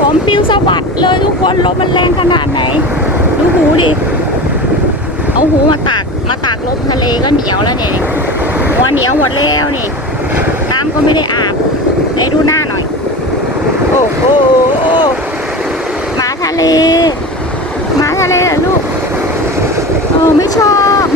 ผมปลิวสะบัดเลยทุกคนลมมันแรงขนาดไหนดูหูดิเอาหูมาตากลมทะเลก็เหนียวแล้วเนี่ยหัวเหนียวหมดแล้วนี่น้ำก็ไม่ได้อาบไหนดูหน้าหน่อยโอ้โหหมาทะเลเหรอลูกไม่ชอบ